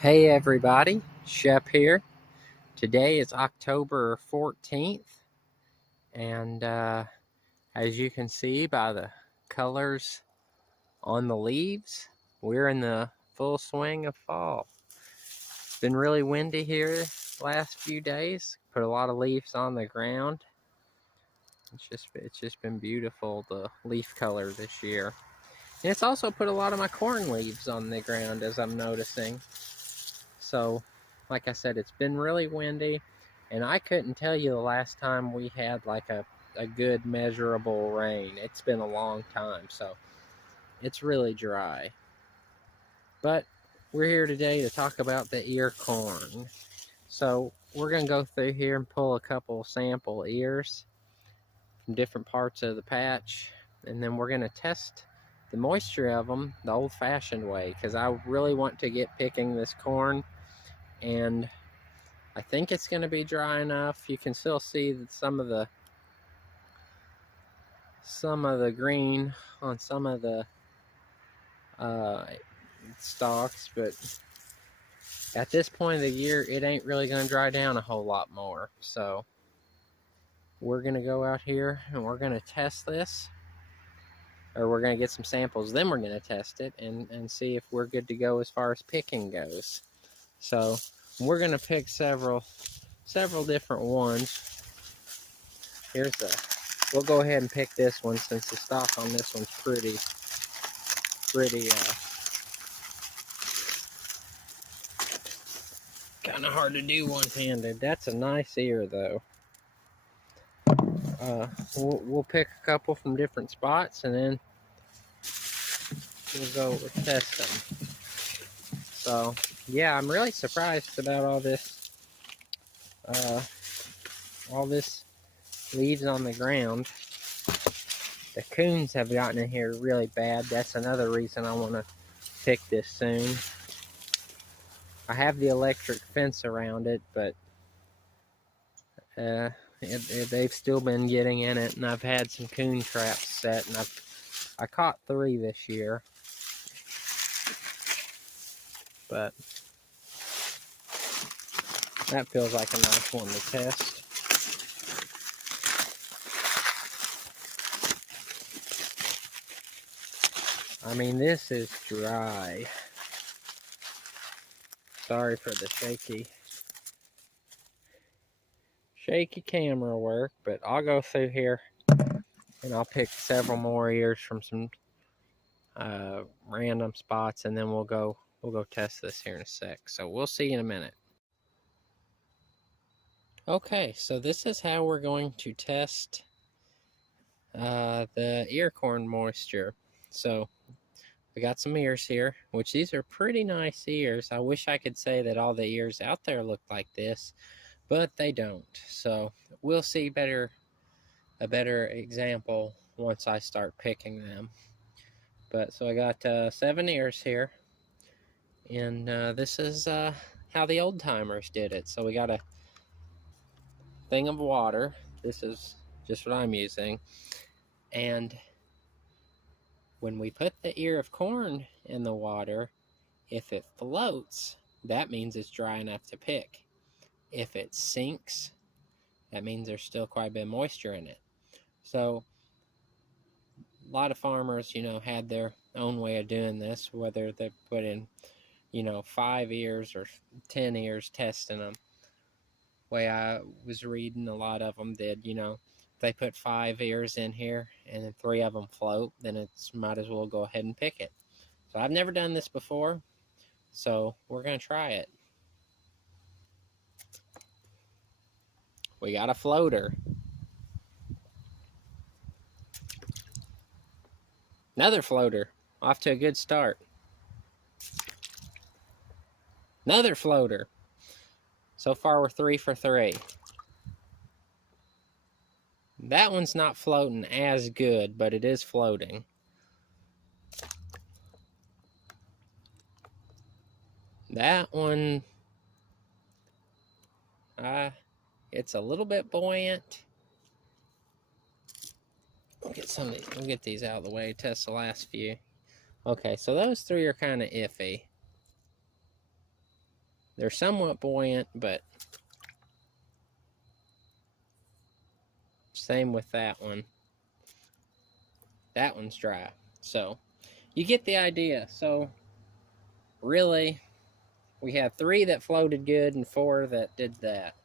Hey everybody, Shep here. Today is October 14th, and as you can see by the colors on the leaves, we're in the full swing of fall. It's been really windy here last few days, put a lot of leaves on the ground. It's just been beautiful, the leaf color this year. And it's also put a lot of my corn leaves on the ground, as I'm noticing. So, like I said, it's been really windy, and I couldn't tell you the last time we had like a good measurable rain. It's been a long time, so it's really dry. But we're here today to talk about the ear corn. So we're going to go through here and pull a couple sample ears from different parts of the patch, and then we're going to test the moisture of them the old-fashioned way, because I really want to get picking this corn, and I think it's going to be dry enough. You can still see that some of the green on some of the stalks, but at this point of the year, it ain't really going to dry down a whole lot more. So we're going to go out here and we're going to test this, or we're going to get some samples. Then we're going to test it and see if we're good to go as far as picking goes. So we're going to pick several different ones. We'll go ahead and pick this one since the stalk on this one's pretty kind of hard to do one-handed. That's a nice ear though. We'll pick a couple from different spots and then we'll test them. So yeah, I'm really surprised about all this leaves on the ground. The coons have gotten in here really bad. That's another reason I want to pick this soon. I have the electric fence around it, but they've still been getting in it, and I've had some coon traps set, and I caught 3 this year. But that feels like a nice one to test. I mean, this is dry. Sorry for the shaky camera work, but I'll go through here and I'll pick several more ears from some random spots, and then we'll go test this here in a sec. So we'll see you in a minute. Okay, so this is how we're going to test the ear corn moisture. So we got some ears here, which these are pretty nice ears. I wish I could say that all the ears out there look like this, but they don't. So we'll see a better example once I start picking them. But so I got 7 ears here, and this is how the old timers did it. So we got a thing of water. This is just what I'm using, and when we put the ear of corn in the water, if it floats, that means it's dry enough to pick. If it sinks, that means there's still quite a bit of moisture in it. So a lot of farmers, had their own way of doing this, whether they put in, 5 ears or 10 ears testing them. The way I was reading, a lot of them did, they put 5 ears in here and then 3 of them float, then it's might as well go ahead and pick it. So I've never done this before, so we're going to try it. We got a floater. Another floater. Off to a good start. Another floater. So far we're 3 for 3. That one's not floating as good, but it is floating. That one, it's a little bit buoyant. We'll get these out of the way, test the last few. Okay, so those 3 are kind of iffy. They're somewhat buoyant, but same with that one. That one's dry. So you get the idea. So really, we had 3 that floated good and 4 that did that.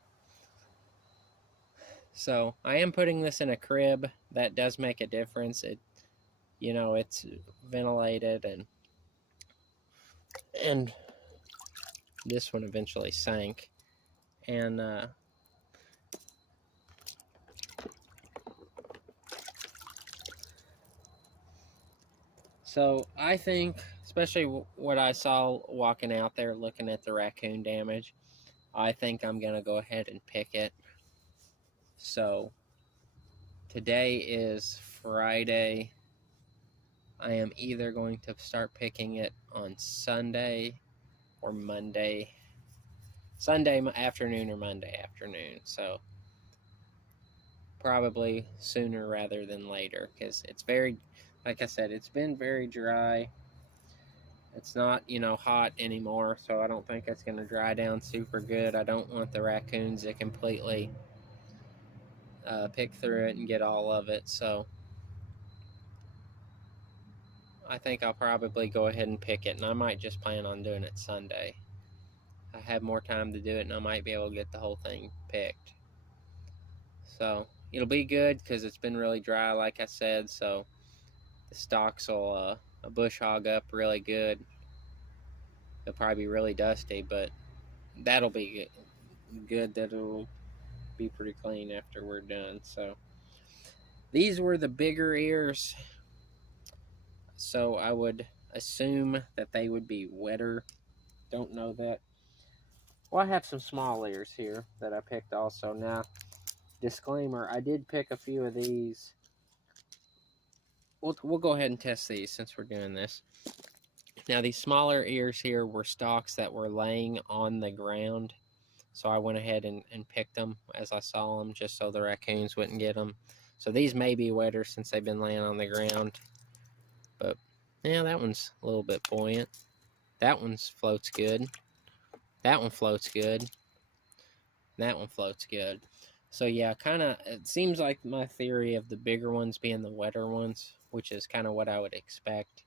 So I am putting this in a crib. That does make a difference. It's ventilated, and this one eventually sank. And so I think, especially what I saw walking out there looking at the raccoon damage, I think I'm going to go ahead and pick it. So today is Friday. I am either going to start picking it on Sunday or Monday. Sunday afternoon or Monday afternoon. So probably sooner rather than later, because it's very, like I said, it's been very dry. It's not, hot anymore, so I don't think it's going to dry down super good. I don't want the raccoons to completely pick through it and get all of it, so I think I'll probably go ahead and pick it, and I might just plan on doing it Sunday. I have more time to do it, and I might be able to get the whole thing picked. So it'll be good because it's been really dry, like I said, so the stalks will bush hog up really good. It'll probably be really dusty, but that'll be good. That'll be pretty clean after we're done. So these were the bigger ears, so I would assume that they would be wetter. Don't know that. Well, I have some small ears here that I picked also. Now, disclaimer, I did pick a few of these. We'll go ahead and test these since we're doing this. Now, these smaller ears here were stalks that were laying on the ground. So I went ahead and picked them as I saw them, just so the raccoons wouldn't get them. So these may be wetter since they've been laying on the ground. But, yeah, that one's a little bit buoyant. That one floats good. That one floats good. That one floats good. So, yeah, it seems like my theory of the bigger ones being the wetter ones, which is kind of what I would expect.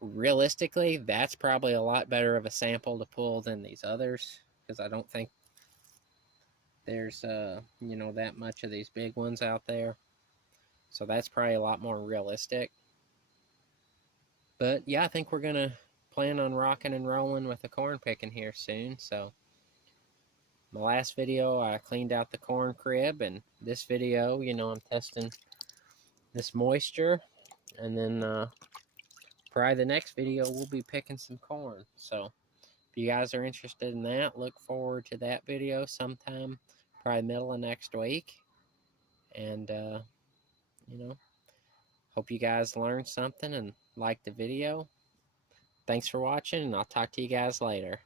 Realistically, that's probably a lot better of a sample to pull than these others, because I don't think there's that much of these big ones out there. So that's probably a lot more realistic. But yeah, I think we're gonna plan on rocking and rolling with the corn picking here soon. So my last video I cleaned out the corn crib, and this video, I'm testing this moisture, and then probably the next video we'll be picking some corn. So if you guys are interested in that, look forward to that video sometime, probably middle of next week. And hope you guys learned something and liked the video. Thanks for watching, and I'll talk to you guys later.